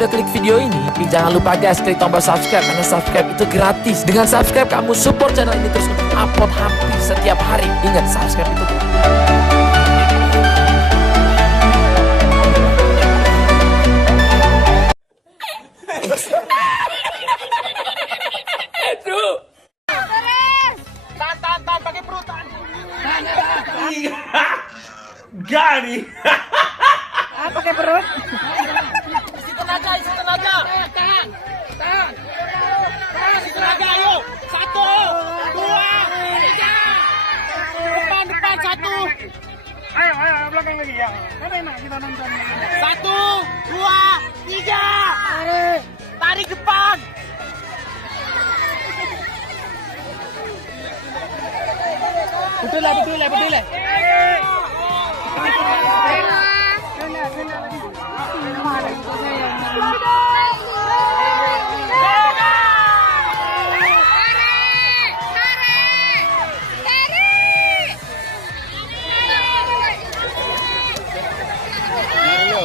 sudah klik video ini, jangan lupa guys klik tombol subscribe karena subscribe itu gratis. Dengan subscribe kamu support channel ini terus untuk upload hampir setiap hari. Ingat subscribe itu. Pakai perut. Gak nih. Pakai perut. Isi tenaga. Tahan. Isi tenaga, ayo. 1, 2, 3. Depan 1. Ayo belakang lagi ya. Kan enak kita nonton. 1, 2, 3. Tarik depan. Betul lah. Rio.